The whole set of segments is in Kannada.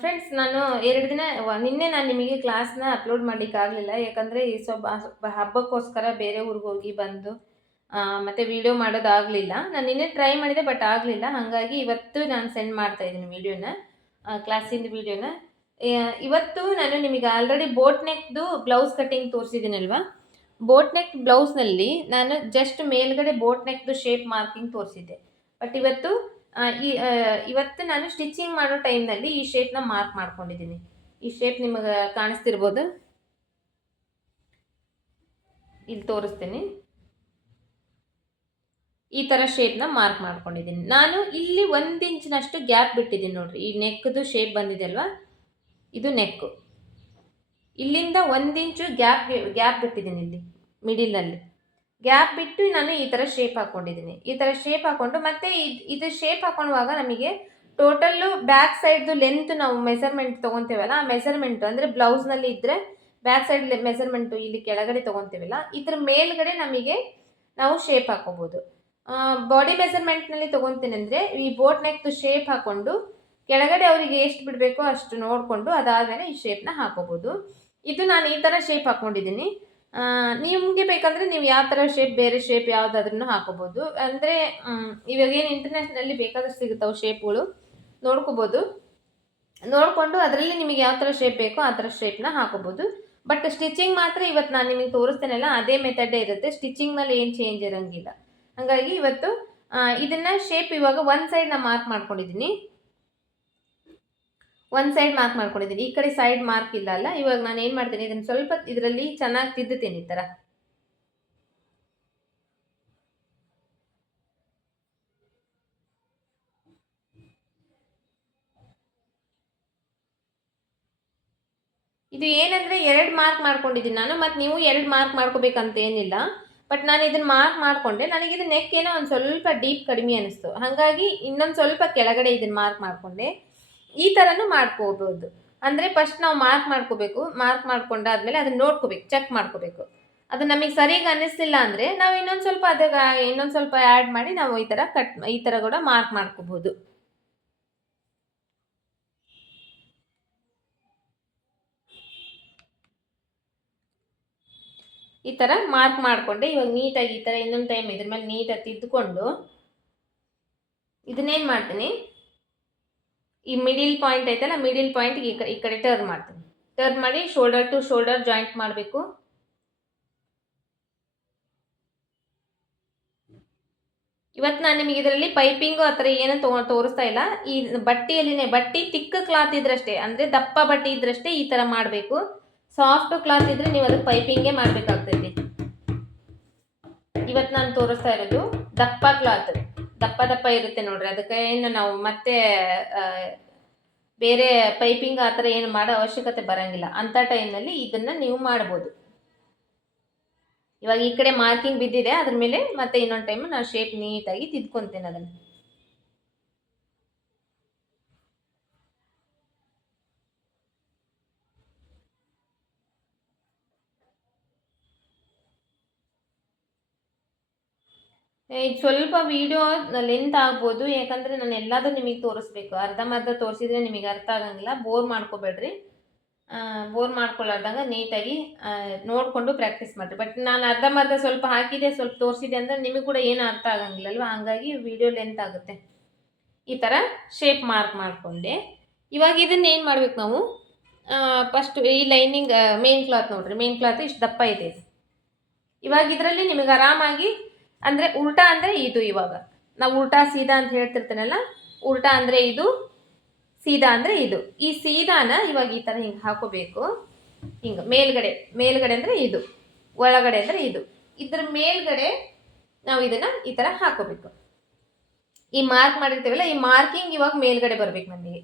ಫ್ರೆಂಡ್ಸ್ ನಾನು ಎರಡು ದಿನ ನಿನ್ನೆ ನಾನು ನಿಮಗೆ ಕ್ಲಾಸ್ನ ಅಪ್ಲೋಡ್ ಮಾಡಲಿಕ್ಕಾಗಲಿಲ್ಲ ಯಾಕಂದರೆ ಈ ಸ್ವಲ್ಪ ಹಬ್ಬಕ್ಕೋಸ್ಕರ ಬೇರೆ ಊರಿಗೆ ಹೋಗಿ ಬಂದು ಮತ್ತು ವಿಡಿಯೋ ಮಾಡೋದಾಗಲಿಲ್ಲ ನಾನು ನಿನ್ನೆ ಟ್ರೈ ಮಾಡಿದೆ ಬಟ್ ಆಗಲಿಲ್ಲ. ಹಾಗಾಗಿ ಇವತ್ತು ನಾನು ಸೆಂಡ್ ಮಾಡ್ತಾ ಇದ್ದೀನಿ ವೀಡಿಯೋನ ಕ್ಲಾಸಿಂದ ವಿಡಿಯೋನ ಇವತ್ತು ನಾನು ನಿಮಗೆ ಆಲ್ರೆಡಿ ಬೋಟ್ ನೆಕ್ದು ಬ್ಲೌಸ್ ಕಟ್ಟಿಂಗ್ ತೋರಿಸಿದ್ದೀನಲ್ವಾ? ಬೋಟ್ ನೆಕ್ ಬ್ಲೌಸ್ನಲ್ಲಿ ನಾನು ಜಸ್ಟ್ ಮೇಲ್ಗಡೆ ಬೋಟ್ ನೆಕ್ದು ಶೇಪ್ ಮಾರ್ಕಿಂಗ್ ತೋರಿಸಿದ್ದೆ. ಬಟ್ ಇವತ್ತು ಈ ಇವತ್ತು ನಾನು ಸ್ಟಿಚಿಂಗ್ ಮಾಡೋ ಟೈಮ್ನಲ್ಲಿ ಈ ಶೇಪ್ನ ಮಾರ್ಕ್ ಮಾಡ್ಕೊಂಡಿದ್ದೀನಿ. ಈ ಶೇಪ್ ನಿಮಗೆ ಕಾಣಿಸ್ತಿರ್ಬೋದು? ಇಲ್ಲಿ ತೋರಿಸ್ತೀನಿ. ಈ ಥರ ಶೇಪ್ನ ಮಾರ್ಕ್ ಮಾಡ್ಕೊಂಡಿದ್ದೀನಿ. ನಾನು ಇಲ್ಲಿ ಒಂದು ಇಂಚಿನಷ್ಟು ಗ್ಯಾಪ್ ಬಿಟ್ಟಿದ್ದೀನಿ ನೋಡ್ರಿ. ಈ ನೆಕ್ದು ಶೇಪ್ ಬಂದಿದೆ ಅಲ್ವಾ? ಇದು ನೆಕ್ಕು ಇಲ್ಲಿಂದ ಒಂದು ಇಂಚು ಗ್ಯಾಪ್ ಗ್ಯಾಪ್ ಬಿಟ್ಟಿದ್ದೀನಿ ಇಲ್ಲಿ ಮಿಡಿಲ್ನಲ್ಲಿ ಗ್ಯಾಪ್ ಬಿಟ್ಟು ನಾನು ಈ ಥರ ಶೇಪ್ ಹಾಕ್ಕೊಂಡಿದ್ದೀನಿ ಈ ಥರ ಶೇಪ್ ಹಾಕ್ಕೊಂಡು ಮತ್ತೆ ಇದ್- ಶೇಪ್ ಹಾಕೊಳ್ಳುವಾಗ ನಮಗೆ ಟೋಟಲ್ಲು ಬ್ಯಾಕ್ ಸೈಡ್ದು ಲೆಂತ್ ನಾವು ಮೆಸರ್ಮೆಂಟ್ ತೊಗೊತೀವಲ್ಲ, ಆ ಮೆಸರ್ಮೆಂಟು ಅಂದರೆ ಬ್ಲೌಸ್ನಲ್ಲಿ ಇದ್ದರೆ ಬ್ಯಾಕ್ ಸೈಡ್ ಮೆಸರ್ಮೆಂಟು ಇಲ್ಲಿ ಕೆಳಗಡೆ ತೊಗೊತೀವಲ್ಲ, ಇದ್ರ ಮೇಲ್ಗಡೆ ನಮಗೆ ನಾವು ಶೇಪ್ ಹಾಕೋಬೋದು. ಬಾಡಿ ಮೆಸರ್ಮೆಂಟ್ನಲ್ಲಿ ತೊಗೊತೀನಿ ಅಂದರೆ ಈ ಬೋಟ್ ನೆಕ್ದು ಶೇಪ್ ಹಾಕ್ಕೊಂಡು ಕೆಳಗಡೆ ಅವರಿಗೆ ಎಷ್ಟು ಬಿಡಬೇಕೋ ಅಷ್ಟು ನೋಡಿಕೊಂಡು ಅದಾದಮೇಲೆ ಈ ಶೇಪ್ನ ಹಾಕೋಬೋದು. ಇದು ನಾನು ಈ ಥರ ಶೇಪ್ ಹಾಕ್ಕೊಂಡಿದ್ದೀನಿ ನಿಮಗೆ ಬೇಕಂದರೆ ನೀವು ಯಾವ ಥರ ಶೇಪ್ ಬೇರೆ ಶೇಪ್ ಯಾವುದಾದ್ರೂ ಹಾಕೋಬೋದು. ಅಂದರೆ ಇವಾಗ ಏನು ಇಂಟರ್ನ್ಯಾಷನಲ್ಲಿ ಬೇಕಾದಷ್ಟು ಸಿಗುತ್ತವೆ ಶೇಪ್ಗಳು ನೋಡ್ಕೋಬೋದು. ನೋಡಿಕೊಂಡು ಅದರಲ್ಲಿ ನಿಮಗೆ ಯಾವ ಥರ ಶೇಪ್ ಬೇಕೋ ಆ ಥರ ಶೇಪ್ನ ಹಾಕೋಬೋದು. ಬಟ್ ಸ್ಟಿಚಿಂಗ್ ಮಾತ್ರ ಇವತ್ತು ನಾನು ನಿಮಗೆ ತೋರಿಸ್ತೇನಲ್ಲ ಅದೇ ಮೆಥಡೇ ಇರುತ್ತೆ. ಸ್ಟಿಚಿಂಗ್ನಲ್ಲಿ ಏನು ಚೇಂಜ್ ಇರೋಂಗಿಲ್ಲ. ಹಾಗಾಗಿ ಇವತ್ತು ಇದನ್ನು ಶೇಪ್ ಇವಾಗ ಒಂದು ಸೈಡ್ ನಾನು ಮಾರ್ಕ್ ಮಾಡ್ಕೊಂಡಿದ್ದೀನಿ. ಒಂದು ಸೈಡ್ ಮಾರ್ಕ್ ಮಾಡ್ಕೊಂಡಿದ್ದೀನಿ ಈ ಕಡೆ ಸೈಡ್ ಮಾರ್ಕ್ ಇಲ್ಲ ಅಲ್ಲ? ಇವಾಗ ನಾನು ಏನು ಮಾಡ್ತೀನಿ? ಇದನ್ನು ಸ್ವಲ್ಪ ಇದರಲ್ಲಿ ಚೆನ್ನಾಗಿ ತಿದ್ದುತ್ತೀನಿ ಈ ಥರ ಇದು ಏನಂದರೆ ಎರಡು ಮಾರ್ಕ್ ಮಾಡ್ಕೊಂಡಿದ್ದೀನಿ ನಾನು, ಮತ್ತು ನೀವು ಎರಡು ಮಾರ್ಕ್ ಮಾಡ್ಕೋಬೇಕಂತ ಏನಿಲ್ಲ. ಬಟ್ ನಾನು ಇದನ್ನು ಮಾರ್ಕ್ ಮಾಡಿಕೊಂಡೆ. ನನಗೆ ಇದು ನೆಕ್ ಏನೋ ಒಂದು ಸ್ವಲ್ಪ ಡೀಪ್ ಕಡಿಮೆ ಅನಿಸ್ತು. ಹಾಗಾಗಿ ಇನ್ನೊಂದು ಸ್ವಲ್ಪ ಕೆಳಗಡೆ ಇದನ್ನು ಮಾರ್ಕ್ ಮಾಡಿಕೊಂಡೆ. ಈ ಥರನೂ ಮಾಡ್ಕೋಬೋದು. ಅಂದರೆ ಫಸ್ಟ್ ನಾವು ಮಾರ್ಕ್ ಮಾಡ್ಕೋಬೇಕು ಮಾರ್ಕ್ ಮಾಡ್ಕೊಂಡಾದ್ಮೇಲೆ ಅದನ್ನ ನೋಡ್ಕೋಬೇಕು ಚೆಕ್ ಮಾಡ್ಕೋಬೇಕು. ಅದು ನಮಗೆ ಸರಿಯಾಗಿ ಅನ್ನಿಸ್ಲಿಲ್ಲ ಅಂದರೆ ನಾವು ಇನ್ನೊಂದು ಸ್ವಲ್ಪ ಅದಕ್ಕೆ ಇನ್ನೊಂದು ಸ್ವಲ್ಪ ಆ್ಯಡ್ ಮಾಡಿ ನಾವು ಈ ಥರ ಕಟ್ ಈ ಥರ ಕೂಡ ಮಾರ್ಕ್ ಮಾಡ್ಕೋಬೋದು. ಈ ಥರ ಮಾರ್ಕ್ ಮಾಡಿಕೊಂಡೆ, ಇವಾಗ ನೀಟಾಗಿ ಈ ಥರ ಇನ್ನೊಂದು ಟೈಮ್ ಇದ್ರ ಮೇಲೆ ನೀಟಾಗಿ ತಿದ್ದುಕೊಂಡು, ಇದನ್ನೇನು ಮಾಡ್ತೀನಿ? ಈ ಮಿಡಿಲ್ ಪಾಯಿಂಟ್ ಐತಲ್ಲ ಮಿಡಿಲ್ ಪಾಯಿಂಟ್ ಈ ಕಡೆ ಟರ್ನ್ ಮಾಡ್ತೀನಿ. ಟರ್ನ್ ಮಾಡಿ ಶೋಲ್ಡರ್ ಟು ಶೋಲ್ಡರ್ ಜಾಯಿಂಟ್ ಮಾಡಬೇಕು. ಇವತ್ತು ನಾನು ನಿಮಗೆ ಇದರಲ್ಲಿ ಪೈಪಿಂಗು ಆ ಥರ ಏನು ತೋ ತೋರಿಸ್ತಾ ಇಲ್ಲ. ಈ ಬಟ್ಟೆಯಲ್ಲಿನೇ, ಬಟ್ಟೆ ತಿಕ್ಕ ಕ್ಲಾತ್ ಇದ್ರಷ್ಟೇ, ಅಂದರೆ ದಪ್ಪ ಬಟ್ಟೆ ಇದ್ರಷ್ಟೇ ಈ ಥರ ಮಾಡಬೇಕು. ಸಾಫ್ಟ್ ಕ್ಲಾತ್ ಇದ್ರೆ ನೀವು ಅದಕ್ಕೆ ಪೈಪಿಂಗೇ ಮಾಡಬೇಕಾಗ್ತೈತಿ. ಇವತ್ತು ನಾನು ತೋರಿಸ್ತಾ ಇರೋದು ದಪ್ಪ ಕ್ಲಾತ್ ದಪ್ಪ ದಪ್ಪ ಇರುತ್ತೆ ನೋಡ್ರಿ. ಅದಕ್ಕೆ ಏನು ನಾವು ಮತ್ತೆ ಬೇರೆ ಪೈಪಿಂಗ್ ಆ ಥರ ಏನು ಮಾಡೋ ಅವಶ್ಯಕತೆ ಬರೋಂಗಿಲ್ಲ. ಅಂಥ ಟೈಮ್ನಲ್ಲಿ ಇದನ್ನು ನೀವು ಮಾಡ್ಬೋದು. ಇವಾಗ ಈ ಕಡೆ ಮಾರ್ಕಿಂಗ್ ಬಿದ್ದಿದೆ, ಅದ್ರ ಮೇಲೆ ಮತ್ತೆ ಇನ್ನೊಂದು ಟೈಮು ನಾವು ಶೇಪ್ ನೀಟಾಗಿ ತಿದ್ಕೊತೀನಿ ಅದನ್ನು. ಇದು ಸ್ವಲ್ಪ ವಿಡಿಯೋ ಲೆಂತ್ ಆಗ್ಬೋದು, ಯಾಕಂದರೆ ನಾನು ಎಲ್ಲದೂ ನಿಮಗೆ ತೋರಿಸ್ಬೇಕು. ಅರ್ಧಂಬರ್ಧ ತೋರಿಸಿದ್ರೆ ನಿಮಗೆ ಅರ್ಥ ಆಗಂಗಿಲ್ಲ. ಬೋರ್ ಮಾಡ್ಕೋಬೇಡ್ರಿ. ಬೋರ್ ಮಾಡ್ಕೊಳ್ಳಾರ್ದಂಗೆ ನೀಟಾಗಿ ನೋಡಿಕೊಂಡು ಪ್ರಾಕ್ಟೀಸ್ ಮಾಡಿರಿ. ಬಟ್ ನಾನು ಅರ್ಧಂಬರ್ಧ ಸ್ವಲ್ಪ ಹಾಕಿದೆ, ಸ್ವಲ್ಪ ತೋರಿಸಿದೆ ಅಂದರೆ ನಿಮಗೆ ಕೂಡ ಏನು ಅರ್ಥ ಆಗಂಗಿಲ್ಲ ಅಲ್ವಾ? ಹಂಗಾಗಿ ವಿಡಿಯೋ ಲೆಂತ್ ಆಗುತ್ತೆ. ಈ ಥರ ಶೇಪ್ ಮಾರ್ಕ್ ಮಾಡಿಕೊಂಡೆ. ಇವಾಗ ಇದನ್ನ ಏನು ಮಾಡ್ಬೇಕು ನಾವು? ಫಸ್ಟ್ ಈ ಲೈನಿಂಗ್ ಮೇನ್ ಕ್ಲಾತ್ ನೋಡಿರಿ. ಮೇನ್ ಕ್ಲಾತ್ ಇಷ್ಟು ದಪ್ಪ ಇದೆ. ಇವಾಗ ಇದರಲ್ಲಿ ನಿಮಗೆ ಆರಾಮಾಗಿ ಅಂದರೆ ಉಲ್ಟಾ ಅಂದರೆ ಇದು ಇವಾಗ. ನಾವು ಉಲ್ಟಾ ಸೀದಾ ಅಂತ ಹೇಳ್ತಿರ್ತೇನಲ್ಲ, ಉಲ್ಟಾ ಅಂದರೆ ಇದು, ಸೀದಾ ಅಂದರೆ ಇದು. ಈ ಸೀದಾನ ಇವಾಗ ಈ ಥರ ಹಿಂಗೆ ಹಾಕೋಬೇಕು. ಹಿಂಗೆ ಮೇಲ್ಗಡೆ ಮೇಲ್ಗಡೆ ಅಂದರೆ ಇದು, ಒಳಗಡೆ ಅಂದರೆ ಇದು. ಇದ್ರ ಮೇಲ್ಗಡೆ ನಾವು ಇದನ್ನು ಈ ಥರ ಹಾಕೋಬೇಕು. ಈ ಮಾರ್ಕ್ ಮಾಡಿರ್ತೀವಲ್ಲ, ಈ ಮಾರ್ಕಿಂಗ್ ಇವಾಗ ಮೇಲ್ಗಡೆ ಬರಬೇಕು ನಮಗೆ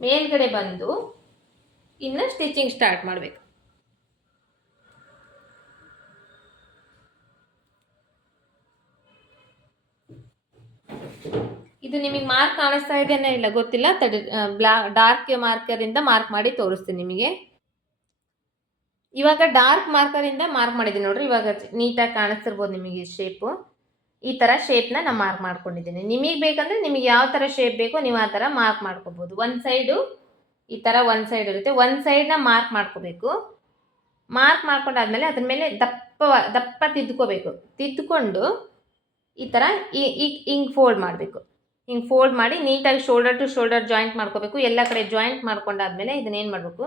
ಮೇಲ್ಗಡೆ ಬಂದು ಇನ್ನು ಸ್ಟಿಚಿಂಗ್ ಸ್ಟಾರ್ಟ್ ಮಾಡಬೇಕು. ಇದು ನಿಮಗೆ ಮಾರ್ಕ್ ಕಾಣಿಸ್ತಾ ಇದೆಯೇ ಇಲ್ಲ, ಗೊತ್ತಿಲ್ಲ. ತಡಿ ಬ್ಲಾ ಡಾರ್ಕ್ ಮಾರ್ಕರಿಂದ ಮಾರ್ಕ್ ಮಾಡಿ ತೋರಿಸ್ತೀನಿ ನಿಮಗೆ. ಇವಾಗ ಡಾರ್ಕ್ ಮಾರ್ಕರಿಂದ ಮಾರ್ಕ್ ಮಾಡಿದ್ದೀನಿ ನೋಡ್ರಿ. ಇವಾಗ ನೀಟಾಗಿ ಕಾಣಿಸ್ತಿರ್ಬೋದು ನಿಮಗೆ ಈ ಶೇಪು ಈ ಥರ ಶೇಪ್ನ ನಾನು ಮಾರ್ಕ್ ಮಾಡ್ಕೊಂಡಿದ್ದೀನಿ. ನಿಮಗೆ ಬೇಕಂದ್ರೆ ನಿಮಗೆ ಯಾವ ಥರ ಶೇಪ್ ಬೇಕೋ ನೀವು ಆ ಥರ ಮಾರ್ಕ್ ಮಾಡ್ಕೋಬೋದು. ಒಂದು ಸೈಡು ಈ ಥರ ಒಂದು ಸೈಡ್ ಇರುತ್ತೆ. ಒಂದು ಸೈಡ್ನ ಮಾರ್ಕ್ ಮಾಡ್ಕೋಬೇಕು. ಮಾರ್ಕ್ ಮಾಡ್ಕೊಂಡಾದ್ಮೇಲೆ ಅದ್ರ ಮೇಲೆ ದಪ್ಪ ದಪ್ಪ ತಿದ್ಕೋಬೇಕು. ತಿದ್ಕೊಂಡು ಈ ಥರ ಈ ಹಿಂಗೆ ಫೋಲ್ಡ್ ಮಾಡಬೇಕು. ಹಿಂಗೆ ಫೋಲ್ಡ್ ಮಾಡಿ ನೀಟಾಗಿ ಶೋಲ್ಡರ್ ಟು ಶೋಲ್ಡರ್ ಜಾಯಿಂಟ್ ಮಾಡ್ಕೋಬೇಕು. ಎಲ್ಲ ಕಡೆ ಜಾಯಿಂಟ್ ಮಾಡ್ಕೊಂಡಾದ್ಮೇಲೆ ಇದನ್ನೇನು ಮಾಡಬೇಕು?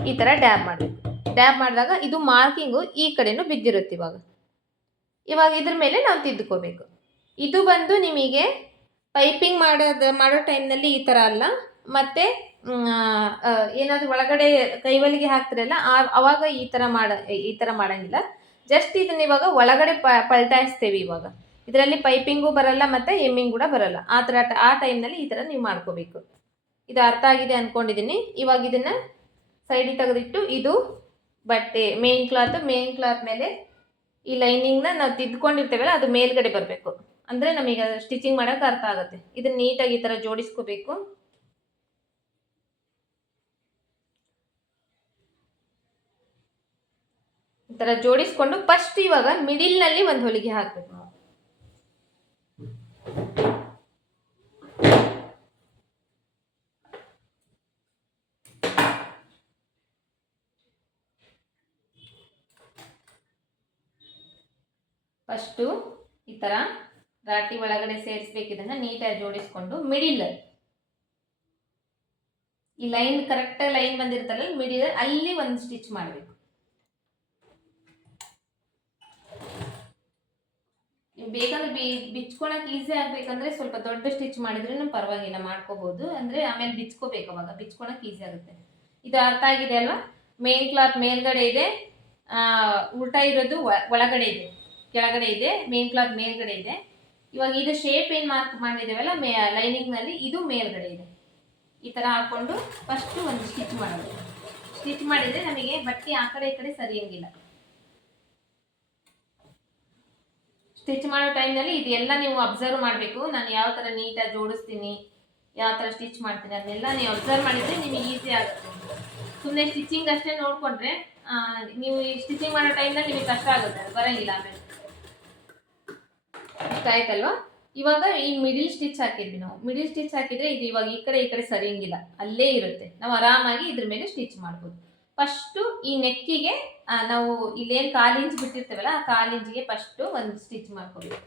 ಈ ಥರ ಡ್ಯಾಬ್ ಮಾಡಬೇಕು. ಡ್ಯಾಬ್ ಮಾಡಿದಾಗ ಇದು ಮಾರ್ಕಿಂಗು ಈ ಕಡೆನೂ ಬಿದ್ದಿರುತ್ತೆ ಇವಾಗ. ಇವಾಗ ಇದ್ರ ಮೇಲೆ ನಾವು ತಿದ್ದುಕೋಬೇಕು ಇದು ಬಂದು ನಿಮಗೆ ಪೈಪಿಂಗ್ ಮಾಡೋದು, ಮಾಡೋ ಟೈಮ್ನಲ್ಲಿ ಈ ಥರ ಅಲ್ಲ. ಮತ್ತು ಏನಾದರೂ ಒಳಗಡೆ ಕೈವಲಿಗೆ ಹಾಕ್ತಿರಲ್ಲ ಆವಾಗ ಈ ಥರ ಮಾಡ, ಈ ಥರ ಮಾಡೋಂಗಿಲ್ಲ. ಜಸ್ಟ್ ಇದನ್ನ ಇವಾಗ ಒಳಗಡೆ ಪ, ಪಲ್ಟಾಯಿಸ್ತೇವೆ ಇವಾಗ. ಇದರಲ್ಲಿ ಪೈಪಿಂಗು ಬರಲ್ಲ ಮತ್ತು ಎಮ್ಮಿಂಗ್ ಕೂಡ ಬರಲ್ಲ. ಆ ಥರ ಆ ಟೈಮ್ನಲ್ಲಿ ಈ ಥರ ನೀವು ಮಾಡ್ಕೋಬೇಕು. ಇದು ಅರ್ಥ ಆಗಿದೆ ಅಂದ್ಕೊಂಡಿದ್ದೀನಿ ಇವಾಗ ಇದನ್ನು ಸೈಡಿಗೆ ತೆಗೆದಿಟ್ಟು ಇದು ಬಟ್ಟೆ ಮೇನ್ ಕ್ಲಾತ್ ಮೇನ್ ಕ್ಲಾತ್ ಮೇಲೆ ಈ ಲೈನಿಂಗ್ನ ನಾವು ತಿದ್ಕೊಂಡಿರ್ತೇವಲ್ಲ, ಅದು ಮೇಲ್ಗಡೆ ಬರಬೇಕು. ಅಂದರೆ ನಮಗೆ ಸ್ಟಿಚಿಂಗ್ ಮಾಡೋಕೆ ಅರ್ಥ ಆಗುತ್ತೆ. ಇದನ್ನ ನೀಟಾಗಿ ಈ ಥರ ಜೋಡಿಸ್ಕೋಬೇಕು. ಈ ಥರ ಜೋಡಿಸ್ಕೊಂಡು ಫಸ್ಟ್ ಇವಾಗ ಮಿಡಿಲ್ನಲ್ಲಿ ಒಂದು ಹೊಲಿಗೆ ಹಾಕ್ಬೇಕು ನಾವು ಫಸ್ಟು ಈ ಥರ ರಾಟಿ ಒಳಗಡೆ ಸೇರಿಸ್ಬೇಕು, ಇದನ್ನು ನೀಟಾಗಿ ಜೋಡಿಸ್ಕೊಂಡು ಮಿಡಿಲ್ ಈ ಲೈನ್ ಕರೆಕ್ಟಾಗಿ ಲೈನ್ ಬಂದಿರ್ತಲ್ಲ ಮಿಡಿಲ್ ಅಲ್ಲಿ ಒಂದು ಸ್ಟಿಚ್ ಮಾಡಬೇಕು. ಬೇಕಂದ್ರೆ ಬಿ, ಬಿಚ್ಕೊಳಕ್ ಈಸಿ ಆಗ್ಬೇಕಂದ್ರೆ ಸ್ವಲ್ಪ ದೊಡ್ಡ ಸ್ಟಿಚ್ ಮಾಡಿದ್ರೂ ಪರವಾಗಿಲ್ಲ ಮಾಡ್ಕೋಬಹುದು ಅಂದ್ರೆ ಆಮೇಲೆ ಬಿಚ್ಕೋಬೇಕು ಅವಾಗ, ಬಿಚ್ಕೊಳಕ್ ಈಸಿ ಆಗುತ್ತೆ. ಇದು ಅರ್ಥ ಆಗಿದೆ ಅಲ್ವಾ? ಮೇನ್ ಕ್ಲಾತ್ ಮೇಲ್ಗಡೆ ಇದೆ ಉಲ್ಟಾ ಇರೋದು ಒಳಗಡೆ ಇದೆ. ಕೆಳಗಡೆ ಇದೆ ಮೇನ್ ಕ್ಲಾತ್ ಮೇಲ್ಗಡೆ ಇದೆ. ಇವಾಗ ಇದು ಶೇಪ್ ಏನು ಮಾರ್ಕ್ ಮಾಡಿದ್ದೇವಲ್ಲ, ಮೇ ಲೈನಿಂಗ್ನಲ್ಲಿ ಇದು ಮೇಲ್ಗಡೆ ಇದೆ. ಈ ಥರ ಹಾಕ್ಕೊಂಡು ಫಸ್ಟು ಒಂದು ಸ್ಟಿಚ್ ಮಾಡೋದು. ಸ್ಟಿಚ್ ಮಾಡಿದರೆ ನಮಗೆ ಬಟ್ಟೆ ಆ ಕಡೆ ಈ ಕಡೆ ಸರಿಯಂಗಿಲ್ಲ ಸ್ಟಿಚ್ ಮಾಡೋ ಟೈಮ್ನಲ್ಲಿ ಇದೆಲ್ಲ ನೀವು ಅಬ್ಸರ್ವ್ ಮಾಡಬೇಕು. ನಾನು ಯಾವ ಥರ ನೀಟಾಗಿ ಜೋಡಿಸ್ತೀನಿ, ಯಾವ ಥರ ಸ್ಟಿಚ್ ಮಾಡ್ತೀನಿ, ಅದನ್ನೆಲ್ಲ ನೀವು ಅಬ್ಸರ್ವ್ ಮಾಡಿದರೆ ನಿಮಗೆ ಈಸಿ ಆಗುತ್ತೆ. ಸುಮ್ಮನೆ ಸ್ಟಿಚಿಂಗ್ ಅಷ್ಟೇ ನೋಡಿಕೊಂಡ್ರೆ ನೀವು ಈ ಸ್ಟಿಚಿಂಗ್ ಮಾಡೋ ಟೈಮ್ನಲ್ಲಿ ನಿಮಗೆ ಕಷ್ಟ ಆಗುತ್ತೆ ಬರಂಗಿಲ್ಲ ಆಮೇಲೆ. ಇಷ್ಟ ಆಯ್ತಲ್ವಾ ಇವಾಗ ಈ ಮಿಡಿಲ್ ಸ್ಟಿಚ್ ಹಾಕಿದ್ವಿ ನಾವು. ಮಿಡಿಲ್ ಸ್ಟಿಚ್ ಹಾಕಿದ್ರೆ ಇದು ಇವಾಗ ಈ ಕಡೆ ಈ ಕಡೆ ಸರಿಯಂಗಿಲ್ಲ ಅಲ್ಲೇ ಇರುತ್ತೆ. ನಾವು ಆರಾಮಾಗಿ ಇದ್ರ ಮೇಲೆ ಸ್ಟಿಚ್ ಮಾಡ್ಬೋದು. ಫಸ್ಟು ಈ ನೆಕ್ಕಿಗೆ ನಾವು ಇಲ್ಲೇನು ಕಾಲಿಂಜ್ ಬಿಟ್ಟಿರ್ತೇವಲ್ಲ, ಆ ಕಾಲಿಂಜಿಗೆ ಫಸ್ಟು ಒಂದು ಸ್ಟಿಚ್ ಮಾಡ್ಕೋಬೇಕು.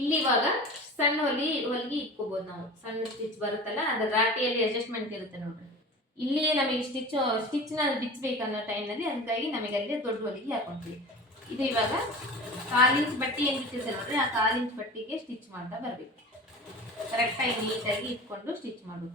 ಇಲ್ಲಿ ಇವಾಗ ಸಣ್ಣ ಹೊಲಿ ಹೊಲಿಗೆ ಇಟ್ಕೋಬಹುದು ನಾವು. ಸಣ್ಣ ಸ್ಟಿಚ್ ಬರುತ್ತಲ್ಲ ಅದ್ರ ರಾಟಿಯಲ್ಲಿ ಅಡ್ಜಸ್ಟ್ಮೆಂಟ್ ಇರುತ್ತೆ ನೋಡ್ರಿ. ಇಲ್ಲಿ ನಮಗೆ ಸ್ಟಿಚ್ ಸ್ಟಿಚ್ನ ಬಿಚ್ಚಬೇಕನ್ನೋ ಟೈಮ್ನಲ್ಲಿ ಅದಕ್ಕಾಗಿ ನಮಗೆ ಅಲ್ಲಿ ದೊಡ್ಡ ಹೊಲಿಗೆ ಹಾಕೊಂತೀವಿ. ಇದು ಇವಾಗ ಕಾಲು ಇಂಚ್ ಬಟ್ಟೆ ಏನು ಬಿಟ್ಟಿರುತ್ತೆ ನೋಡ್ರಿ, ಆ ಕಾಲು ಇಂಚ್ ಬಟ್ಟೆಗೆ ಸ್ಟಿಚ್ ಮಾಡ್ತಾ ಬರಬೇಕು. ಕರೆಕ್ಟಾಗಿ ನೀಟಾಗಿ ಇಟ್ಕೊಂಡು ಸ್ಟಿಚ್ ಮಾಡೋದು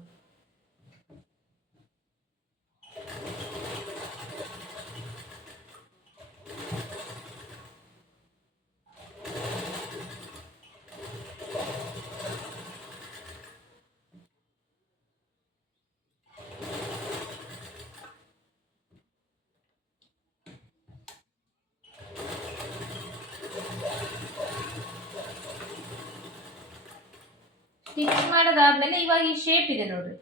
ಸ್ಟಿಚ್ ಮಾಡೋದಾದ್ಮೇಲೆ ಇವಾಗ ಈ ಶೇಪ್ ಇದೆ ನೋಡ್ರಿ.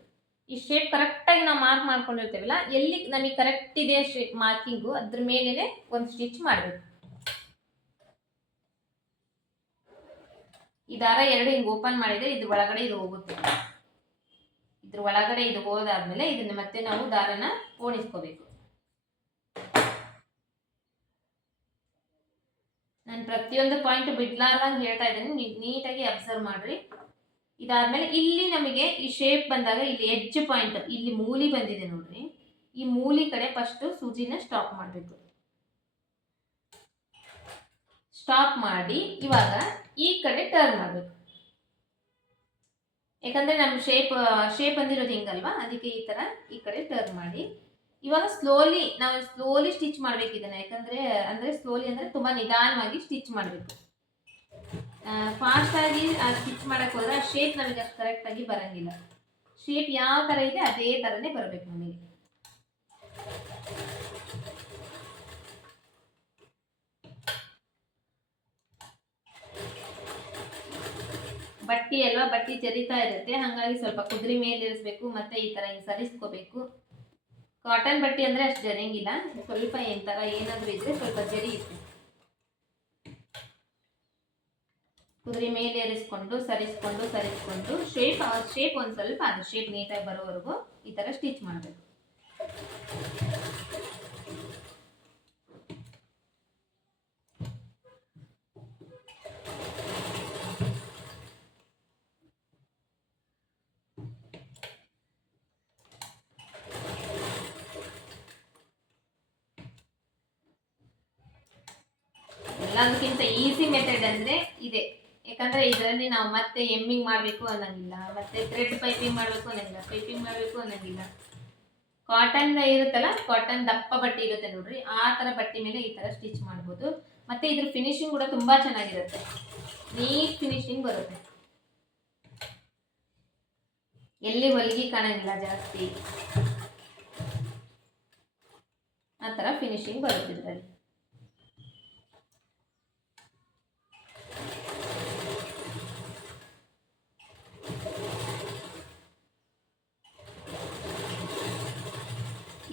ಈ ಶೇಪ್ ಕರೆಕ್ಟಾಗಿ ನಾವು ಮಾರ್ಕ್ ಮಾಡ್ಕೊಂಡಿರ್ತೇವಲ್ಲ ಎಲ್ಲಿ ನಮಗೆ ಕರೆಕ್ಟ್ ಇದೆ ಶೇಪ್ ಮಾರ್ಕಿಂಗು ಅದ್ರ ಮೇಲೇ ಒಂದು ಸ್ಟಿಚ್ ಮಾಡಬೇಕು. ಈ ದಾರ ಎರಡು ಹಿಂಗೆ ಓಪನ್ ಮಾಡಿದ್ರೆ ಇದ್ರ ಒಳಗಡೆ ಇದು ಹೋಗುತ್ತೆ. ಇದ್ರ ಒಳಗಡೆ ಇದು ಹೋದಾದ್ಮೇಲೆ ಇದನ್ನ ಮತ್ತೆ ನಾವು ದಾರನ ಓಣಿಸ್ಕೋಬೇಕು. ನಾನು ಪ್ರತಿಯೊಂದು ಪಾಯಿಂಟ್ ಬಿಡ್ಲಾರ್ದಂಗೆ ಹೇಳ್ತಾ ಇದ್ದೀನಿ ನೀಟಾಗಿ ಅಬ್ಸರ್ವ್ ಮಾಡ್ರಿ. ಇದಾದ್ಮೇಲೆ ಇಲ್ಲಿ ನಮಗೆ ಈ ಶೇಪ್ ಬಂದಾಗ ಇಲ್ಲಿ ಎಡ್ಜ್ ಪಾಯಿಂಟ್ ಇಲ್ಲಿ ಮೂಲಿ ಬಂದಿದೆ ನೋಡ್ರಿ. ಈ ಮೂಲಿ ಕಡೆ ಫಸ್ಟ್ ಸೂಜಿನ ಸ್ಟಾಪ್ ಮಾಡಬೇಕು. ಸ್ಟಾಪ್ ಮಾಡಿ ಇವಾಗ ಈ ಕಡೆ ಟರ್ನ್ ಮಾಡಬೇಕು. ಯಾಕಂದ್ರೆ ನಮ್ಮ ಶೇಪ್ ಶೇಪ್ ಬಂದಿರೋದು ಹಿಂಗಲ್ವಾ? ಅದಕ್ಕೆ ಈ ತರ ಈ ಕಡೆ ಟರ್ನ್ ಮಾಡಿ. ಇವಾಗ ಸ್ಲೋಲಿ ನಾವು ಸ್ಲೋಲಿ ಸ್ಟಿಚ್ ಮಾಡ್ಬೇಕು ಇದನ್ನ. ಯಾಕಂದ್ರೆ, ಅಂದ್ರೆ ಸ್ಲೋಲಿ ಅಂದ್ರೆ ತುಂಬಾ ನಿಧಾನವಾಗಿ ಸ್ಟಿಚ್ ಮಾಡಬೇಕು. ಫಾಸ್ಟ್ ಆಗಿ ಸ್ಟಿಚ್ ಮಾಡಕ್ ಹೋದ್ರೆ ಆ ಶೇಪ್ ನಮಗೆ ಅಷ್ಟು ಕರೆಕ್ಟ್ ಆಗಿ ಬರಂಗಿಲ್ಲ. ಶೇಪ್ ಯಾವ ತರ ಇದೆ ಅದೇ ತರನೇ ಬರಬೇಕು ನಮಗೆ. ಬಟ್ಟಿ ಅಲ್ವಾ, ಬಟ್ಟಿ ಜರಿತಾ ಇರುತ್ತೆ. ಹಾಗಾಗಿ ಸ್ವಲ್ಪ ಕುದುರೆ ಮೇಲೆ ಇರಿಸ್ಬೇಕು, ಮತ್ತೆ ಈ ತರ ಹಿಂಗೆ ಸರಿಸ್ಕೋಬೇಕು. ಕಾಟನ್ ಬಟ್ಟೆ ಅಂದ್ರೆ ಅಷ್ಟು ಜರಿಯಂಗಿಲ್ಲ. ಸ್ವಲ್ಪ ಏನ್ ತರ ಏನಾದ್ರೂ ಇದ್ರೆ ಸ್ವಲ್ಪ ಜರಿ ಇತ್ತು ಕುದುರೆ ಮೇಲೆ ಏರಿಸ್ಕೊಂಡು, ಸರಿಸ್ಕೊಂಡು ಸರಿಸ್ಕೊಂಡು ಶೇಪ್ ಶೇಪ್ ಒಂದು ಸ್ವಲ್ಪ, ಅದು ಶೇಪ್ ನೀಟಾಗಿ ಬರೋವರೆಗೂ ಈ ಥರ ಸ್ಟಿಚ್ ಮಾಡಬೇಕು. ಎಲ್ಲದಕ್ಕಿಂತ ಈಸಿ ಮೆಥಡ್ ಅಂದರೆ ಇದೆ. ಯಾಕಂದ್ರೆ ಇದರಲ್ಲಿ ನಾವು ಮತ್ತೆ ಎಮ್ಮಿಂಗ್ ಮಾಡಬೇಕು ಅನ್ನಂಗಿಲ್ಲ, ಮತ್ತೆ ಥ್ರೆಡ್ ಪೈಪಿಂಗ್ ಮಾಡಬೇಕು ಅನ್ನಂಗಿಲ್ಲ ಪೈಪಿಂಗ್ ಮಾಡಬೇಕು ಅನ್ನಂಗಿಲ್ಲ. ಕಾಟನ್ ಇರುತ್ತಲ್ಲ ಕಾಟನ್ ದಪ್ಪ ಬಟ್ಟೆ ಇರುತ್ತೆ ನೋಡ್ರಿ, ಆ ಥರ ಬಟ್ಟೆ ಮೇಲೆ ಈ ಥರ ಸ್ಟಿಚ್ ಮಾಡ್ಬೋದು. ಮತ್ತೆ ಇದ್ರ ಫಿನಿಶಿಂಗ್ ಕೂಡ ತುಂಬಾ ಚೆನ್ನಾಗಿರುತ್ತೆ. ನೀಟ್ ಫಿನಿಶಿಂಗ್ ಬರುತ್ತೆ. ಎಲ್ಲಿ ಹೊಲಿಗೆ ಕಾಣಂಗಿಲ್ಲ ಜಾಸ್ತಿ. ಆ ಥರ ಫಿನಿಶಿಂಗ್ ಬರುತ್ತೆ ಇದರಲ್ಲಿ.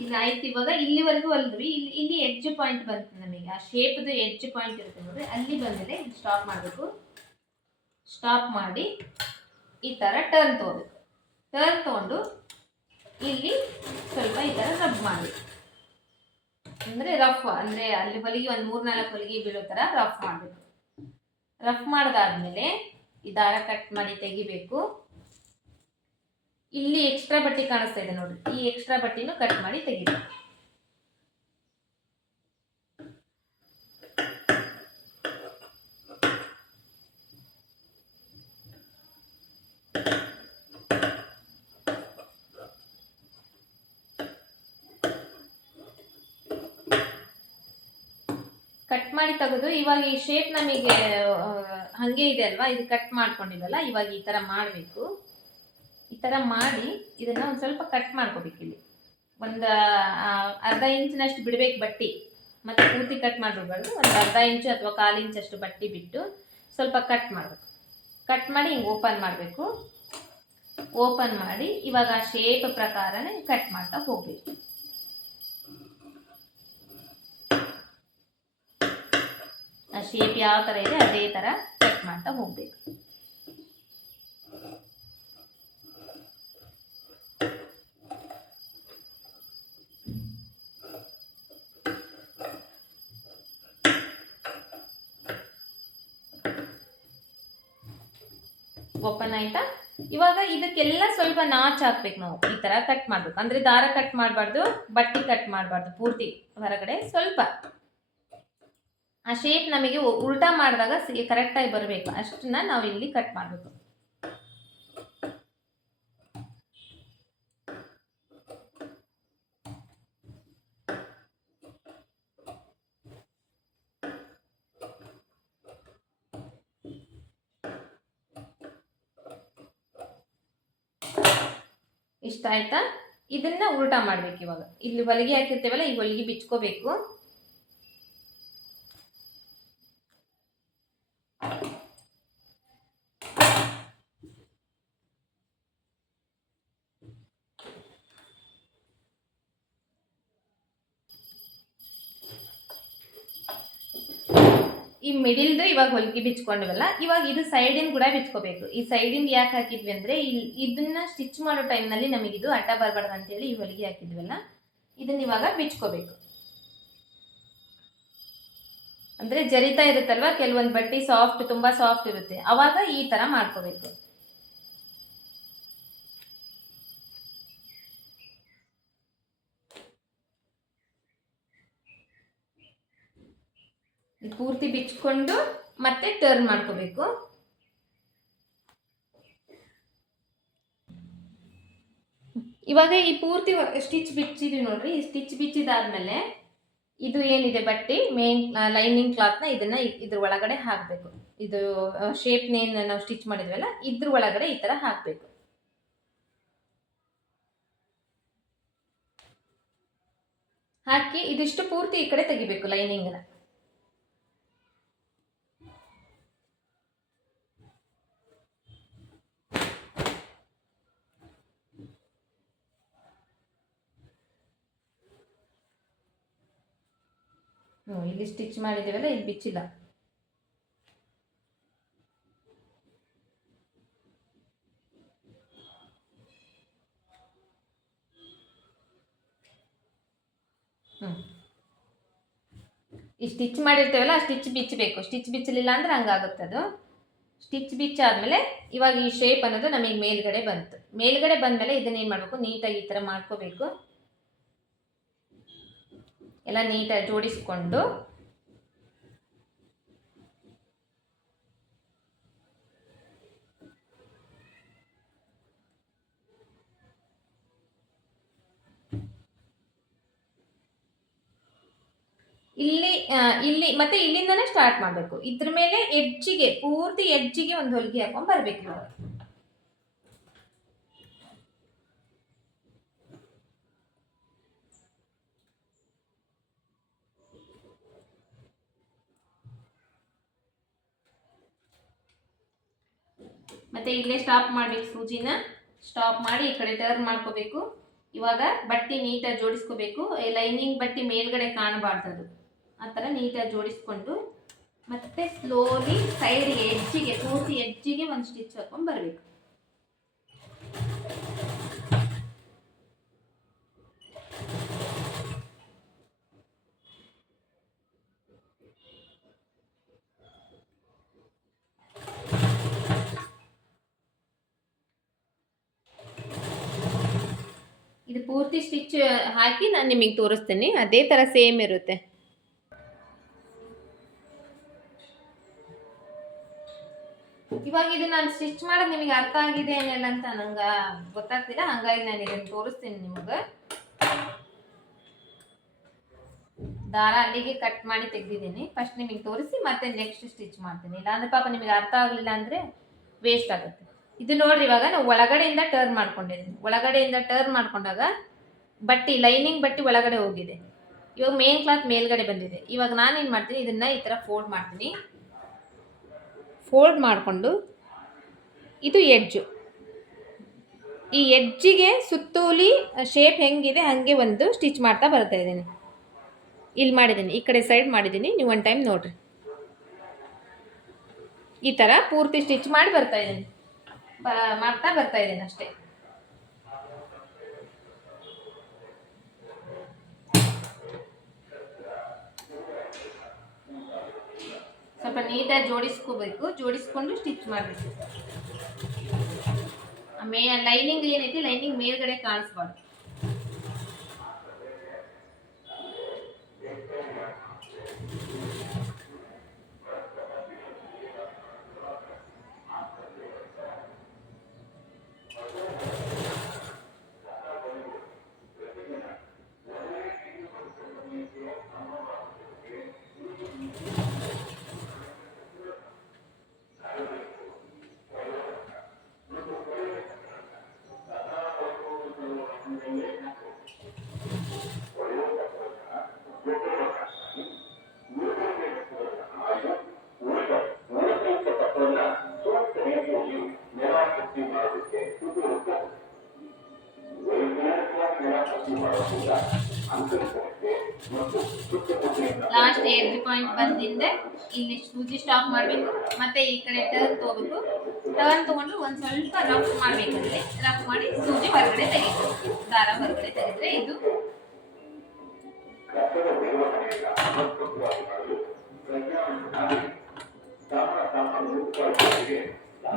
ಈಗ ಆಯ್ತು, ಇವಾಗ ಇಲ್ಲಿವರೆಗೂ ಅಲ್ರಿ ಇಲ್ಲಿ ಇಲ್ಲಿ ಎಡ್ಜ್ ಪಾಯಿಂಟ್ ಬರುತ್ತೆ ನಮಗೆ. ಆ ಶೇಪ್ದು ಎಡ್ಜ್ ಪಾಯಿಂಟ್ ಇರುತ್ತೆ ನೋಡಿ ಅಲ್ಲಿ ಬಂದಮೇಲೆ ಸ್ಟಾಪ್ ಮಾಡಬೇಕು. ಸ್ಟಾಪ್ ಮಾಡಿ ಈ ಥರ ಟರ್ನ್ ತೊಗೋಬೇಕು. ಟರ್ನ್ ತೊಗೊಂಡು ಇಲ್ಲಿ ಸ್ವಲ್ಪ ಈ ಥರ ರಬ್ ಮಾಡಿ. ಅಂದರೆ ರಫ್ ಅಂದರೆ ಅಲ್ಲಿ ಹೊಲಿಗೆ ಒಂದು ಮೂರು ನಾಲ್ಕು ಹೊಲಿಗೆ ಬೀಳೋ ಥರ ರಫ್ ಮಾಡಬೇಕು. ರಫ್ ಮಾಡಿದಾದ್ಮೇಲೆ ಈ ದಾರ ಕಟ್ ಮಾಡಿ ತೆಗಿಬೇಕು. ಇಲ್ಲಿ ಎಕ್ಸ್ಟ್ರಾ ಬಟ್ಟೆ ಕಾಣಿಸ್ತಾ ಇದೆ ನೋಡಿ ಈ ಎಕ್ಸ್ಟ್ರಾ ಬಟ್ಟೆನು ಕಟ್ ಮಾಡಿ ತೆಗಿಬೇಕು. ಕಟ್ ಮಾಡಿ ತೆಗೆದು, ಇವಾಗ ಈ ಶೇಪ್ ನಮಗೆ ಹಂಗೆ ಇದೆ ಅಲ್ವಾ? ಇದು ಕಟ್ ಮಾಡ್ಕೊಂಡಿವಲ್ಲ ಇವಾಗ ಈ ಥರ ಮಾಡಬೇಕು. ಥರ ಮಾಡಿ ಇದನ್ನು ಒಂದು ಸ್ವಲ್ಪ ಕಟ್ ಮಾಡ್ಕೋಬೇಕು ಇಲ್ಲಿ. ಒಂದು ಅರ್ಧ ಇಂಚಿನಷ್ಟು ಬಿಡಬೇಕು ಬಟ್ಟಿ. ಮತ್ತು ಪೂರ್ತಿ ಕಟ್ ಮಾಡಿರ್ಬಾರ್ದು ಒಂದು ಅರ್ಧ ಇಂಚು ಅಥವಾ ಕಾಲು ಇಂಚಷ್ಟು ಬಟ್ಟಿ ಬಿಟ್ಟು ಸ್ವಲ್ಪ ಕಟ್ ಮಾಡಬೇಕು. ಕಟ್ ಮಾಡಿ ಹಿಂಗೆ ಓಪನ್ ಮಾಡಬೇಕು. ಓಪನ್ ಮಾಡಿ ಇವಾಗ ಆ ಶೇಪ್ ಪ್ರಕಾರನೇ ಕಟ್ ಮಾಡ್ತಾ ಹೋಗ್ಬೇಕು. ಆ ಶೇಪ್ ಯಾವ ಥರ ಇದೆ ಅದೇ ಥರ ಕಟ್ ಮಾಡ್ತಾ ಹೋಗ್ಬೇಕು. ಓಪನ್ ಆಯ್ತಾ? ಇವಾಗ ಇದಕ್ಕೆಲ್ಲ ಸ್ವಲ್ಪ ನಾಚ್ ಹಾಕ್ಬೇಕು ನಾವು. ಈ ತರ ಕಟ್ ಮಾಡ್ಬೇಕು. ಅಂದ್ರೆ ದಾರ ಕಟ್ ಮಾಡಬಾರ್ದು, ಬಟ್ಟಿ ಕಟ್ ಮಾಡಬಾರ್ದು ಪೂರ್ತಿ ಹೊರಗಡೆ ಸ್ವಲ್ಪ. ಆ ಶೇಪ್ ನಮಗೆ ಉಲ್ಟಾ ಮಾಡಿದಾಗ ಕರೆಕ್ಟಾಗಿ ಬರಬೇಕು. ಅಷ್ಟನ್ನ ನಾವು ಇಲ್ಲಿ ಕಟ್ ಮಾಡಬೇಕು. ಇಷ್ಟ ಆಯ್ತಾ? ಇದನ್ನ ಉಲ್ಟಾ ಮಾಡ್ಬೇಕು ಇವಾಗ. ಇಲ್ಲಿ ಹೊಲಿಗೆ ಹಾಕಿರ್ತೇವಲ್ಲ ಈ ಹೊಲಿಗೆ ಬಿಚ್ಕೋಬೇಕು. ಈ ಮಿಡಿಲ್ದು ಇವಾಗ ಹೊಲಿಗೆ ಬಿಚ್ಕೊಂಡಿವಲ್ಲ, ಇವಾಗ ಇದು ಸೈಡಿನ ಕೂಡ ಬಿಚ್ಕೋಬೇಕು. ಈ ಸೈಡಿಂದ ಯಾಕೆ ಹಾಕಿದ್ವಿ ಅಂದ್ರೆ ಇಲ್ಲಿ ಇದನ್ನ ಸ್ಟಿಚ್ ಮಾಡೋ ಟೈಮ್ನಲ್ಲಿ ನಮಗಿದು ಅಡ್ಡ ಬರಬಾರ್ದು ಅಂತೇಳಿ ಈ ಹೊಲಿಗೆ ಹಾಕಿದ್ವಲ್ಲ, ಇದನ್ನ ಇವಾಗ ಬಿಚ್ಕೋಬೇಕು. ಅಂದ್ರೆ ಜರಿತಾ ಇರುತ್ತಲ್ವ, ಕೆಲವೊಂದು ಬಟ್ಟೆ ಸಾಫ್ಟ್ ತುಂಬಾ ಸಾಫ್ಟ್ ಇರುತ್ತೆ. ಅವಾಗ ಈ ತರ ಮಾಡ್ಕೋಬೇಕು. ಪೂರ್ತಿ ಬಿಚ್ಕೊಂಡು ಮತ್ತೆ ಟರ್ನ್ ಮಾಡ್ಕೋಬೇಕು. ಇವಾಗ ಈ ಪೂರ್ತಿ ಸ್ಟಿಚ್ ಬಿಚ್ಚಿದೀವಿ ನೋಡ್ರಿ. ಈ ಸ್ಟಿಚ್ ಬಿಚ್ಚಿದಾದ್ಮೇಲೆ ಇದು ಏನಿದೆ ಬಟ್ಟೆ? ಮೇನ್ ಲೈನಿಂಗ್ ಕ್ಲಾತ್ನ ಇದನ್ನ ಇದ್ರ ಒಳಗಡೆ ಹಾಕಬೇಕು. ಇದು ಶೇಪ್ನೇನು ನಾವು ಸ್ಟಿಚ್ ಮಾಡಿದ್ವಲ್ಲ, ಇದ್ರ ಒಳಗಡೆ ಈ ತರ ಹಾಕಬೇಕು. ಹಾಕಿ ಇದಿಷ್ಟು ಪೂರ್ತಿ ಈ ಕಡೆ ತೆಗಿಬೇಕು ಲೈನಿಂಗ್ನ ಇಲ್ಲಿ ಸ್ಟಿಚ್ ಮಾಡಿದ್ದೀವಲ್ಲ, ಇಲ್ಲಿ ಬಿಚ್ಚಿಲ್ಲ. ಹ್ಞೂ ಈ ಸ್ಟಿಚ್ ಮಾಡಿರ್ತೇವಲ್ಲ ಸ್ಟಿಚ್ ಬಿಚ್ಚಬೇಕು. ಸ್ಟಿಚ್ ಬಿಚ್ಚಲಿಲ್ಲ ಅಂದ್ರೆ ಹಂಗಾಗುತ್ತೆ ಅದು. ಸ್ಟಿಚ್ ಬಿಚ್ಚಾದ್ಮೇಲೆ ಇವಾಗ ಈ ಶೇಪ್ ಅನ್ನೋದು ನಮಗೆ ಮೇಲ್ಗಡೆ ಬಂತು. ಮೇಲ್ಗಡೆ ಬಂದಮೇಲೆ ಇದನ್ನ ಏನು ಮಾಡಬೇಕು? ನೀಟಾಗಿ ಈ ಥರ ಮಾಡ್ಕೋಬೇಕು. ಎಲ್ಲ ನೀಟಾಗಿ ಜೋಡಿಸಿಕೊಂಡು ಇಲ್ಲಿ ಇಲ್ಲಿ, ಮತ್ತೆ ಇಲ್ಲಿಂದನೇ ಸ್ಟಾರ್ಟ್ ಮಾಡಬೇಕು. ಇದ್ರ ಮೇಲೆ ಎಡ್ಜಿಗೆ ಪೂರ್ತಿ ಎಡ್ಜಿಗೆ ಒಂದು ಹೊಲಿಗೆ ಹಾಕೊಂಡ್ ಬರ್ಬೇಕು ಮತ್ತೆ ಇಲ್ಲೇ ಸ್ಟಾಪ್ ಮಾಡ್ಬೇಕು ಸೂಜಿನ. ಸ್ಟಾಪ್ ಮಾಡಿ ಈ ಕಡೆ ಟರ್ನ್ ಮಾಡ್ಕೋಬೇಕು. ಇವಾಗ ಬಟ್ಟೆ ನೀಟಾಗಿ ಜೋಡಿಸ್ಕೋಬೇಕು. ಲೈನಿಂಗ್ ಬಟ್ಟೆ ಮೇಲ್ಗಡೆ ಕಾಣಬಾರ್ದು ಅದು. ಆ ಥರ ನೀಟಾಗಿ ಜೋಡಿಸ್ಕೊಂಡು ಮತ್ತೆ ಸ್ಲೋಲಿ ಸೈಡ್ಗೆ ಹೆಜ್ಜಿಗೆ ಪೂರ್ತಿ ಹೆಜ್ಜಿಗೆ ಒಂದು ಸ್ಟಿಚ್ ಹಾಕೊಂಡು ಬರಬೇಕು ಇದು ಪೂರ್ತಿ ಸ್ಟಿಚ್ ಹಾಕಿ ನಾನು ನಿಮಗೆ ತೋರಿಸ್ತೀನಿ. ಅದೇ ಥರ ಸೇಮ್ ಇರುತ್ತೆ. ಇವಾಗ ಇದು ನಾನು ಸ್ಟಿಚ್ ಮಾಡೋದು ನಿಮಗೆ ಅರ್ಥ ಆಗಿದೆ ಏನಿಲ್ಲ ಅಂತ ನಂಗೆ ಗೊತ್ತಾಗ್ತಿಲ್ಲ. ಹಂಗಾಗಿ ನಾನು ಇದನ್ನು ತೋರಿಸ್ತೀನಿ ನಿಮಗೆ. ದಾರ ಅಲ್ಲಿಗೆ ಕಟ್ ಮಾಡಿ ತೆಗ್ದಿದ್ದೀನಿ. ಫಸ್ಟ್ ನಿಮಗೆ ತೋರಿಸಿ ಮತ್ತೆ ನೆಕ್ಸ್ಟ್ ಸ್ಟಿಚ್ ಮಾಡ್ತೀನಿ. ಇಲ್ಲಾಂದ್ರೆ ಪಾಪ ನಿಮಗೆ ಅರ್ಥ ಆಗಲಿಲ್ಲ ಅಂದರೆ ವೇಸ್ಟ್ ಆಗುತ್ತೆ. ಇದು ನೋಡ್ರಿ ಇವಾಗ ನಾವು ಒಳಗಡೆಯಿಂದ ಟರ್ನ್ ಮಾಡ್ಕೊಂಡಿದ್ದೀನಿ. ಒಳಗಡೆಯಿಂದ ಟರ್ನ್ ಮಾಡ್ಕೊಂಡಾಗ ಬಟ್ಟಿ ಲೈನಿಂಗ್ ಬಟ್ಟಿ ಒಳಗಡೆ ಹೋಗಿದೆ. ಇವಾಗ ಮೇನ್ ಕ್ಲಾತ್ ಮೇಲ್ಗಡೆ ಬಂದಿದೆ. ಇವಾಗ ನಾನು ಏನು ಮಾಡ್ತೀನಿ, ಇದನ್ನ ಈ ಥರ ಫೋಲ್ಡ್ ಮಾಡ್ತೀನಿ. ಫೋಲ್ಡ್ ಮಾಡಿಕೊಂಡು ಇದು ಎಡ್ಜು ಈ ಎಡ್ಜಿಗೆ ಸುತ್ತೂಲಿ ಶೇಪ್ ಹೆಂಗಿದೆ, ಹಾಗೆ ಒಂದು ಸ್ಟಿಚ್ ಮಾಡ್ತಾ ಬರ್ತಾ ಇದ್ದೀನಿ. ಇಲ್ಲಿ ಮಾಡಿದ್ದೀನಿ, ಈ ಕಡೆ ಸೈಡ್ ಮಾಡಿದ್ದೀನಿ. ನೀವು ಒಂದು ಟೈಮ್ ನೋಡಿರಿ. ಈ ಥರ ಪೂರ್ತಿ ಸ್ಟಿಚ್ ಮಾಡಿ ಬರ್ತಾ ಇದ್ದೀನಿ. ಮಾಡ್ತಾ ಬರ್ತಾ ಇದ್ದೀನಿ ಅಷ್ಟೇ. ಸ್ವಲ್ಪ ನೀಟಾಗಿ ಜೋಡಿಸ್ಕೋಬೇಕು. ಜೋಡಿಸ್ಕೊಂಡು ಸ್ಟಿಚ್ ಮಾಡಬೇಕು. ಮೇ ಲೈನಿಂಗ್ ಏನೈತಿ ಲೈನಿಂಗ್ ಮೇಲ್ಗಡೆ ಕಾಣಿಸ್ಬಾರ್ದು. ಪಾಯಿಂಟ್ ಬಂದಿಂದ ಇಲ್ಲಿ ಸೂಜಿ ಸ್ಟಾಪ್ ಮಾಡಬೇಕು, ಮತ್ತೆ ಈ ಕಡೆ ಟರ್ನ್ ತಗೋಬೇಕು. ಟರ್ನ್ ತಗೊಂಡು ಒಂದು ಸ್ವಲ್ಪ ರಫ್ ಮಾಡಬೇಕಂದ್ರೆ ರಫ್ ಮಾಡಿ ಸೂಜಿ ಹೊರಗಡೆ ತೆಗಿಬೇಕು. ದಾರ ಹೊರಗಡೆ ತೆಗೆದ್ರೆ ಇದು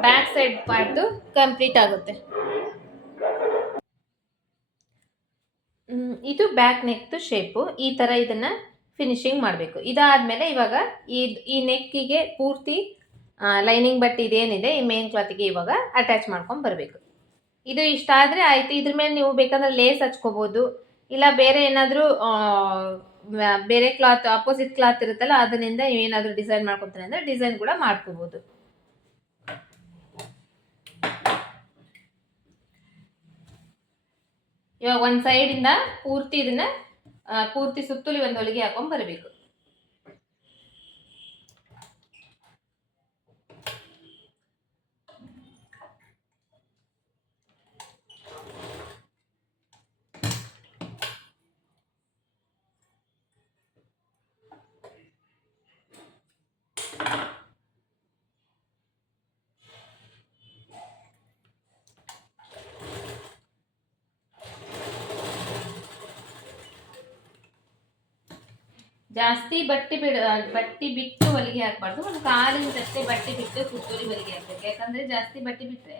ಬ್ಯಾಕ್ ಸೈಡ್ ಪಾರ್ಟು ಕಂಪ್ಲೀಟ್ ಆಗುತ್ತೆ. ಇದು ಬ್ಯಾಕ್ ನೆಕ್ದು ಶೇಪು ಈ ಥರ ಇದನ್ನು ಫಿನಿಶಿಂಗ್ ಮಾಡಬೇಕು. ಇದಾದಮೇಲೆ ಇವಾಗ ಈ ಈ ನೆಕ್ಕಿಗೆ ಪೂರ್ತಿ ಲೈನಿಂಗ್ ಬಟ್ಟೆ ಇದೇನಿದೆ, ಈ ಮೇನ್ ಕ್ಲಾತಿಗೆ ಇವಾಗ ಅಟ್ಯಾಚ್ ಮಾಡ್ಕೊಂಡು ಬರಬೇಕು. ಇದು ಇಷ್ಟ ಆದರೆ ಆಯಿತು. ಇದ್ರ ಮೇಲೆ ನೀವು ಬೇಕಂದ್ರೆ ಲೇಸ್ ಹಚ್ಕೋಬೋದು. ಇಲ್ಲ ಬೇರೆ ಏನಾದರೂ ಬೇರೆ ಕ್ಲಾತ್ ಅಪೋಸಿಟ್ ಕ್ಲಾತ್ ಇರುತ್ತಲ್ಲ ಅದರಿಂದ ಏನಾದರೂ ಡಿಸೈನ್ ಮಾಡ್ಕೊತಾರೆ ಅಂದರೆ ಡಿಸೈನ್ ಕೂಡ ಮಾಡ್ಕೋಬೋದು. ಇವಾಗ ಒಂದು ಸೈಡಿಂದ ಪೂರ್ತಿ ಇದನ್ನ ಪೂರ್ತಿ ಸುತ್ತುಲಿ ಒಂದು ಹೊಲಿಗೆ ಹಾಕೊಂಡ್ ಜಾಸ್ತಿ ಬಟ್ಟೆ ಬಿಡ, ಬಟ್ಟೆ ಬಿಟ್ಟು ಹೊಲಿಗೆ ಹಾಕ್ಬಾರ್ದು ಒಂದು ಕಾಲಿಂದಷ್ಟೇ ಬಟ್ಟೆ ಬಿಟ್ಟು ಕುತ್ತೂರಿ ಹೊಲಿಗೆ ಹಾಕ್ಬೇಕು. ಯಾಕಂದ್ರೆ ಜಾಸ್ತಿ ಬಟ್ಟೆ ಬಿಟ್ಟರೆ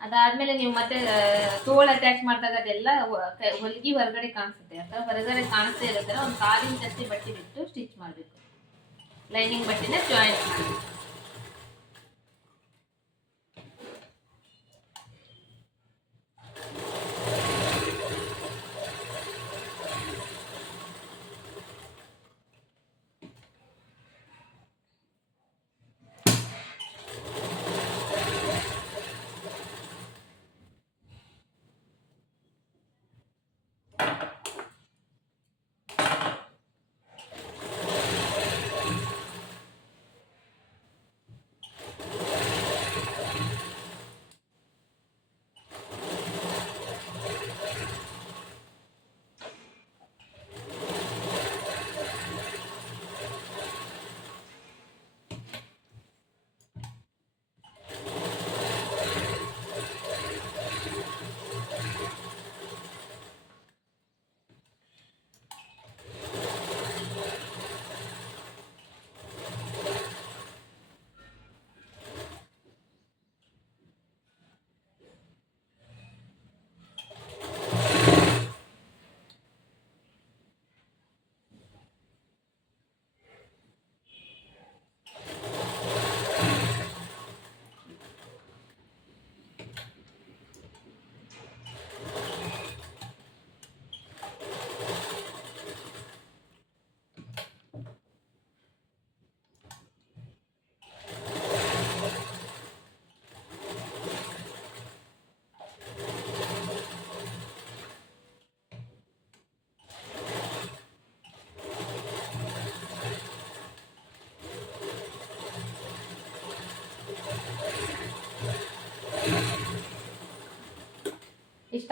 ಅದಾದ್ಮೇಲೆ ನೀವು ಮತ್ತೆ ತೋಳ ಅಟ್ಯಾಚ್ ಮಾಡಿದಾಗ ಅದೆಲ್ಲ ಹೊಲಿಗೆ ಹೊರಗಡೆ ಕಾಣಿಸುತ್ತೆ. ಅಥವಾ ಹೊರಗಡೆ ಕಾಣಿಸ್ತಾ ಇರುತ್ತೆ. ಒಂದು ಕಾಲಿಂದಷ್ಟೇ ಬಟ್ಟೆ ಬಿಟ್ಟು ಸ್ಟಿಚ್ ಮಾಡಬೇಕು. ಲೈನಿಂಗ್ ಬಟ್ಟೆನ ಜಾಯಿಂಟ್ ಮಾಡಬೇಕು.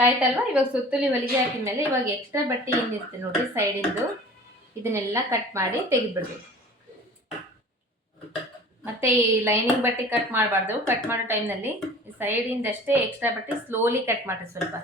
ಆಯ್ತಲ್ವಾ ಇವಾಗ ಸುತ್ತಲಿ ಹೊಲಿಗೆ ಹಾಕಿದ್ಮೇಲೆ ಇವಾಗ ಎಕ್ಸ್ಟ್ರಾ ಬಟ್ಟೆ ಏನಿರುತ್ತೆ ನೋಡಿ ಸೈಡಿಂದು. ಇದನ್ನೆಲ್ಲ ಕಟ್ ಮಾಡಿ ತೆಗೆದ್ಬಿಡ್ಬೇಕು. ಮತ್ತೆ ಈ ಲೈನಿಂಗ್ ಬಟ್ಟೆ ಕಟ್ ಮಾಡಬಾರ್ದು. ಕಟ್ ಮಾಡೋ ಟೈಮ್ನಲ್ಲಿ ಸೈಡಿಂದಷ್ಟೇ ಎಕ್ಸ್ಟ್ರಾ ಬಟ್ಟೆ ಸ್ಲೋಲಿ ಕಟ್ ಮಾಡಿ ಸ್ವಲ್ಪ.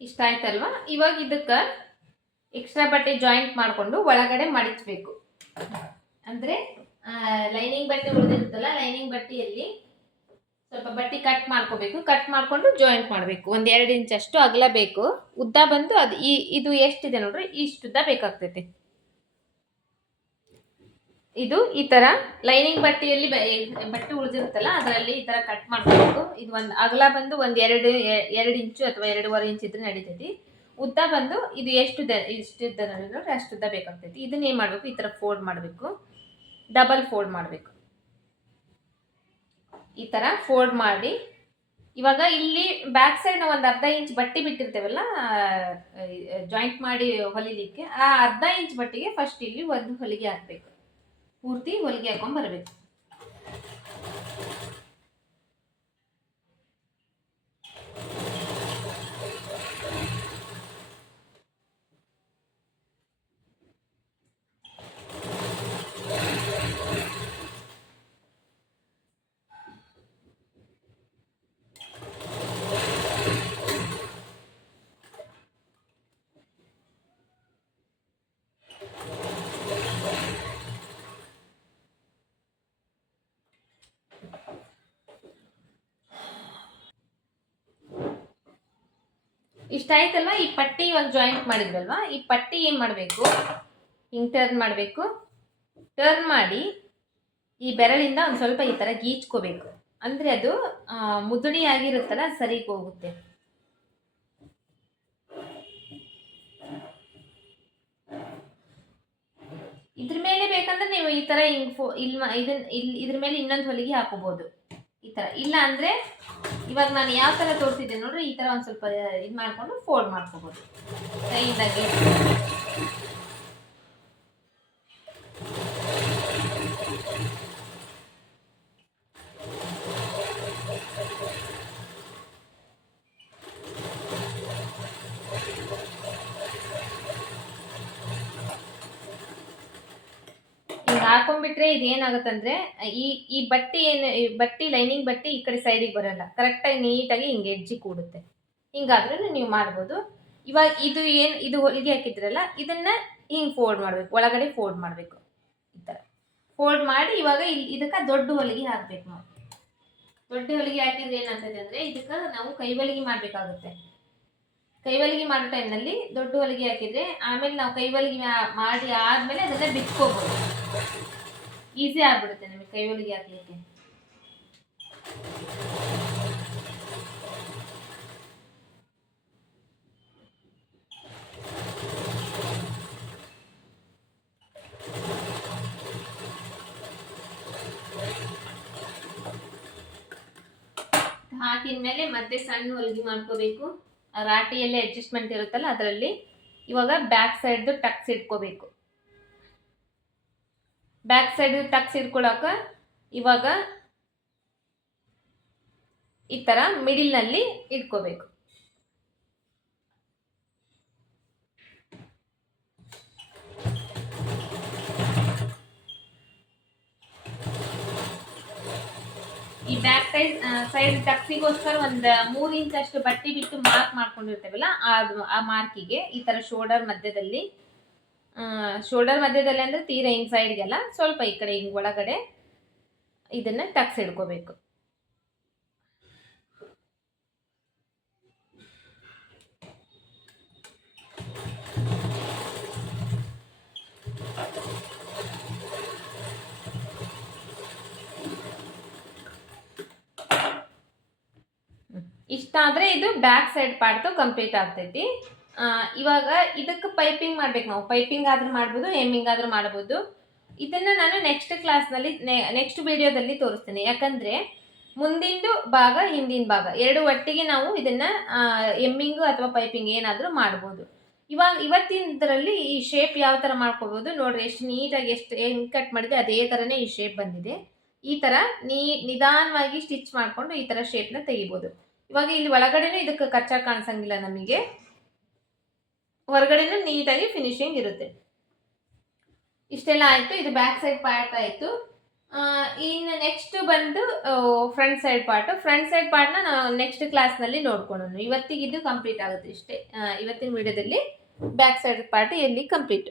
ಇಷ್ಟ ಆಯ್ತಲ್ವಾ? ಇವಾಗ ಇದಕ್ಕೆ ಎಕ್ಸ್ಟ್ರಾ ಬಟ್ಟೆ ಜಾಯಿಂಟ್ ಮಾಡಿಕೊಂಡು ಒಳಗಡೆ ಮಡಚಬೇಕು. ಅಂದರೆ ಲೈನಿಂಗ್ ಬಟ್ಟೆ ಉಳಿದಿರುತ್ತಲ್ಲ ಲೈನಿಂಗ್ ಬಟ್ಟೆಯಲ್ಲಿ ಸ್ವಲ್ಪ ಬಟ್ಟೆ ಕಟ್ ಮಾಡ್ಕೋಬೇಕು ಕಟ್ ಮಾಡಿಕೊಂಡು ಜಾಯಿಂಟ್ ಮಾಡಬೇಕು. ಒಂದು ಎರಡು ಇಂಚ್ ಅಷ್ಟು ಅಗಲ ಬೇಕು. ಉದ್ದ ಬಂದು ಅದು ಈ, ಇದು ಎಷ್ಟಿದೆ ನೋಡ್ರಿ? ಇಷ್ಟುದ್ದ ಬೇಕಾಗ್ತೈತೆ. ಇದು ಈ ಥರ ಲೈನಿಂಗ್ ಬಟ್ಟೆಯಲ್ಲಿ ಬಟ್ಟೆ ಉಳಿದಿರುತ್ತಲ್ಲ, ಅದರಲ್ಲಿ ಈ ಥರ ಕಟ್ ಮಾಡ್ಕೋಬೇಕು. ಇದು ಒಂದು ಅಗಲ ಬಂದು ಒಂದು ಎರಡು ಎರಡು ಇಂಚು ಅಥವಾ ಎರಡೂವರೆ ಇಂಚ್ ಇದ್ರೆ ನಡೀತೈತಿ. ಉದ್ದ ಬಂದು ಇದು ಎಷ್ಟು ಇಷ್ಟು ಉದ್ದ ನೋಡ್ರಿ ಅಷ್ಟು ಉದ್ದ ಬೇಕಾಗ್ತೈತಿ. ಇದನ್ನ ಏನು ಮಾಡಬೇಕು? ಈ ಥರ ಫೋಲ್ಡ್ ಮಾಡಬೇಕು. ಡಬಲ್ ಫೋಲ್ಡ್ ಮಾಡಬೇಕು. ಈ ಥರ ಫೋಲ್ಡ್ ಮಾಡಿ. ಇವಾಗ ಇಲ್ಲಿ ಬ್ಯಾಕ್ ಸೈಡ್ ನಾವು ಒಂದು ಅರ್ಧ ಇಂಚ್ ಬಟ್ಟೆ ಬಿಟ್ಟಿರ್ತೇವಲ್ಲ ಜಾಯಿಂಟ್ ಮಾಡಿ ಹೊಲಿಲಿಕ್ಕೆ, ಆ ಅರ್ಧ ಇಂಚ್ ಬಟ್ಟೆಗೆ ಫಸ್ಟ್ ಇಲ್ಲಿ ಒಂದು ಹೊಲಿಗೆ ಹಾಕಬೇಕು. ಪೂರ್ತಿ ಹೊಲಿಗೆ ಹಾಕೊಂಡ್ ಬರಬೇಕು. ಇಷ್ಟ ಆಯ್ತಲ್ವಾ? ಈ ಪಟ್ಟಿ ಇವಾಗ ಜಾಯಿಂಟ್ ಮಾಡಿದ್ವಲ್ವಾ ಈ ಪಟ್ಟಿ ಏನು ಮಾಡಬೇಕು? ಹಿಂಗೆ ಟರ್ನ್ ಮಾಡಬೇಕು. ಟರ್ನ್ ಮಾಡಿ ಈ ಬೆರಳಿಂದ ಒಂದು ಸ್ವಲ್ಪ ಈ ಥರ ಗೀಚ್ಕೋಬೇಕು. ಅಂದರೆ ಅದು ಆ, ಮುದುಡಿಯಾಗಿರುತ್ತಲ್ಲ ಸರಿಗೆ ಹೋಗುತ್ತೆ. ಇದ್ರ ಮೇಲೆ ಬೇಕಂದ್ರೆ ನೀವು ಈ ಥರ ಹಿಂಗೆ ಫೋ ಇಲ್ಲಿ ಇದನ್ನ ಇಲ್ಲಿ ಇದ್ರ ಮೇಲೆ ಇನ್ನೊಂದು ಹೊಲಿಗೆ ಹಾಕೋಬೋದು. ಈ ಥರ ಇಲ್ಲ ಅಂದರೆ ಇವಾಗ ನಾನು ಯಾವ ಥರ ತೋರಿಸಿದ್ದೆ ನೋಡ್ರಿ, ಈ ಥರ ಒಂದು ಸ್ವಲ್ಪ ಇದು ಮಾಡಿಕೊಂಡು ಫೋಲ್ಡ್ ಮಾಡ್ಕೋಬೋದು. ಕೈಯಿಂದಾಗಿ ಹಿಂಗೆ ಹಾಕೊಂಡ್ಬಿಟ್ರೆ ಇದು ಏನಾಗುತ್ತಂದ್ರೆ ಈ ಈ ಬಟ್ಟೆ ಏನು ಬಟ್ಟಿ ಲೈನಿಂಗ್ ಬಟ್ಟೆ ಈ ಕಡೆ ಸೈಡಿಗೆ ಬರಲ್ಲ. ಕರೆಕ್ಟಾಗಿ ನೀಟಾಗಿ ಹಿಂಗೆ ಎಡ್ಜಿ ಕೂಡುತ್ತೆ. ಹಿಂಗಾದ್ರೂ ನೀವು ಮಾಡ್ಬೋದು. ಇವಾಗ ಇದು ಏನು, ಇದು ಹೊಲಿಗೆ ಹಾಕಿದ್ರಲ್ಲ, ಇದನ್ನ ಹಿಂಗೆ ಫೋಲ್ಡ್ ಮಾಡಬೇಕು. ಒಳಗಡೆ ಫೋಲ್ಡ್ ಮಾಡಬೇಕು. ಈ ಥರ ಫೋಲ್ಡ್ ಮಾಡಿ ಇವಾಗ ಇಲ್ಲಿ ಇದಕ್ಕೆ ದೊಡ್ಡ ಹೊಲಿಗೆ ಹಾಕ್ಬೇಕು ನಾವು. ದೊಡ್ಡ ಹೊಲಿಗೆ ಹಾಕಿದ್ರೆ ಏನಾಗ್ತದೆ ಅಂದರೆ, ಇದಕ್ಕೆ ನಾವು ಕೈ ಹೊಲಿಗೆ ಮಾಡಬೇಕಾಗುತ್ತೆ. ಕೈ ಹೊಲಿಗೆ ಮಾಡೋ ಟೈಮ್ನಲ್ಲಿ ದೊಡ್ಡ ಹೊಲಿಗೆ ಹಾಕಿದ್ರೆ, ಆಮೇಲೆ ನಾವು ಕೈ ಹೊಲಿಗೆ ಮಾಡಿ ಆದಮೇಲೆ ಅದನ್ನು ಬಿಟ್ಕೋಬೋದು ಈಸಿ ಆಗ್ಬಿಡುತ್ತೆ ನಿಮಗೆ ಕೈ ಹೊಲಿಗೆ ಹಾಕ್ಲಿಕ್ಕೆ. ಹಾಕಿದ್ಮೇಲೆ ಮತ್ತೆ ಸಣ್ಣ ಹೊಲಿಗೆ ಮಾಡ್ಕೋಬೇಕು. ರಾಟಿಯಲ್ಲಿ ಅಡ್ಜಸ್ಟ್ಮೆಂಟ್ ಇರುತ್ತಲ್ಲ ಅದರಲ್ಲಿ. ಇವಾಗ ಬ್ಯಾಕ್ ಸೈಡ್ದು ಟಕ್ಸ್ ಇಟ್ಕೋಬೇಕು. ಬ್ಯಾಕ್ ಸೈಡ್ ಟಕ್ಸ್ ಇಟ್ಕೊಳಕ ಇವಾಗ ಈ ಥರ ಮಿಡಿಲ್ನಲ್ಲಿ ಇಟ್ಕೋಬೇಕು. ಈ ಬ್ಯಾಕ್ ಸೈಡ್ ಸೈಡ್ ಟಕ್ಸಿಗೋಸ್ಕರ ಒಂದು ಮೂರು ಇಂಚ್ ಅಷ್ಟು ಬಟ್ಟೆ ಬಿಟ್ಟು ಮಾರ್ಕ್ ಮಾಡ್ಕೊಂಡಿರ್ತೇವಲ್ಲ ಆ ಮಾರ್ಕಿಗೆ ಈ ತರ ಶೋಲ್ಡರ್ ಮಧ್ಯದಲ್ಲಿ ಶೋಲ್ಡರ್ ಮಧ್ಯದಲ್ಲಿ ಅಂದರೆ ತೀರ ಹಿಂಗೆ ಸೈಡ್ಗೆಲ್ಲ ಸ್ವಲ್ಪ ಈ ಕಡೆ ಹಿಂಗೆ ಒಳಗಡೆ ಇದನ್ನು ಟಕ್ಸ್ ಹಿಡ್ಕೋಬೇಕು ಇಷ್ಟ ಆದರೆ ಇದು ಬ್ಯಾಕ್ ಸೈಡ್ ಪಾರ್ಟು ಕಂಪ್ಲೀಟ್ ಆಗ್ತೈತಿ. ಇವಾಗ ಇದಕ್ಕೆ ಪೈಪಿಂಗ್ ಮಾಡ್ಬೇಕು ನಾವು. ಪೈಪಿಂಗ್ ಆದ್ರೂ ಮಾಡ್ಬೋದು ಹೆಮ್ಮಿಂಗ್ ಆದ್ರೂ ಮಾಡ್ಬೋದು. ಇದನ್ನು ನಾನು ನೆಕ್ಸ್ಟ್ ಕ್ಲಾಸ್ನಲ್ಲಿ ನೆಕ್ಸ್ಟ್ ವಿಡಿಯೋದಲ್ಲಿ ತೋರಿಸ್ತೀನಿ. ಯಾಕಂದರೆ ಮುಂದಿಂದು ಭಾಗ, ಹಿಂದಿನ ಭಾಗ. ಎರಡು ಒಟ್ಟಿಗೆ ನಾವು ಇದನ್ನು ಎಮ್ಮಿಂಗು ಅಥವಾ ಪೈಪಿಂಗ್ ಏನಾದರೂ ಮಾಡ್ಬೋದು. ಇವಾಗ ಇವತ್ತಿನದರಲ್ಲಿ ಈ ಶೇಪ್ ಯಾವ ಥರ ಮಾಡ್ಕೋಬೋದು ನೋಡ್ರಿ. ಎಷ್ಟು ನೀಟಾಗಿ ಎಷ್ಟು ಹೆಂಗ್ ಕಟ್ ಮಾಡಿದೆ, ಅದೇ ಥರನೇ ಈ ಶೇಪ್ ಬಂದಿದೆ. ಈ ಥರ ನೀ, ನಿಧಾನವಾಗಿ ಸ್ಟಿಚ್ ಮಾಡಿಕೊಂಡು ಈ ಥರ ಶೇಪ್ನ ತೆಗಿಬೋದು. ಇವಾಗ ಇಲ್ಲಿ ಒಳಗಡೆನೂ ಇದಕ್ಕೆ ಕಚ್ಚಾ ಕಾಣಿಸಂಗಿಲ್ಲ ನಮಗೆ. ಹೊರಗಡೆನೂ ನೀಟಾಗಿ ಫಿನಿಶಿಂಗ್ ಇರುತ್ತೆ. ಇಷ್ಟೆಲ್ಲ ಆಯಿತು, ಇದು ಬ್ಯಾಕ್ ಸೈಡ್ ಪಾರ್ಟ್ ಆಯಿತು. ಇನ್ನು ನೆಕ್ಸ್ಟ್ ಬಂದು front side part front side ಪಾರ್ಟ್ನ ನಾವು ನೆಕ್ಸ್ಟ್ ಕ್ಲಾಸ್ನಲ್ಲಿ ನೋಡ್ಕೊಳ್ಳೋಣ ಇವತ್ತಿಗೆ ಇದು ಕಂಪ್ಲೀಟ್ ಆಗುತ್ತೆ ಇಷ್ಟೇ. ಇವತ್ತಿನ ವಿಡಿಯೋದಲ್ಲಿ ಬ್ಯಾಕ್ ಸೈಡ್ ಪಾರ್ಟ್ ಎಲ್ಲಿ ಕಂಪ್ಲೀಟ್